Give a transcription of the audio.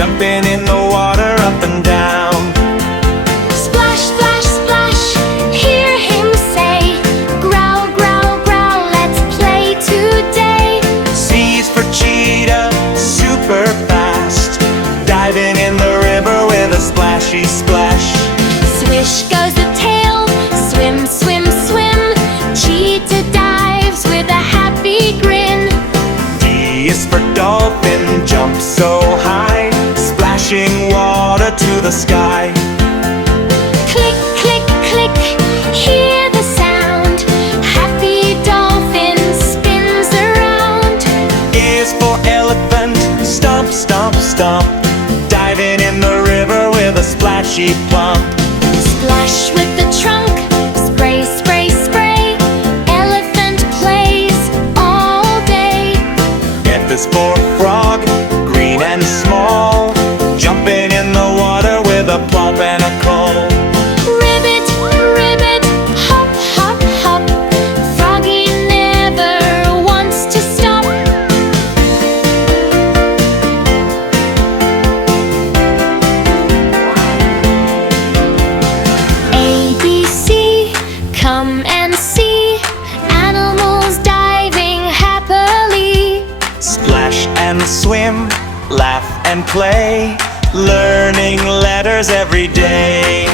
jumping in the water up and down. Splash, splash, splash, hear him say, growl, growl, growl, let's play today. C's for cheetah, super fast, diving in the river with a splashy splash. Swish goes the tail, swim, swim, swim. Cheetah dives with a happy grin. D is for dolphin, jump so high, splashing water to the sky. Click, click, click, hear the sound. Happy dolphin spins around. E is for elephant, stomp, stomp, stomp, diving in the river with a splashy plump. Splash with the trunk, spray, spray, spray. Elephant plays all day. F is for frog, green and small, jumping in the water with a plop and a call. Ribbit, ribbit, hop, hop, hop. Froggy never wants to stop. A, B, C, come and see. Animals diving happily. Splash and swim, laugh and play, learning letters every day.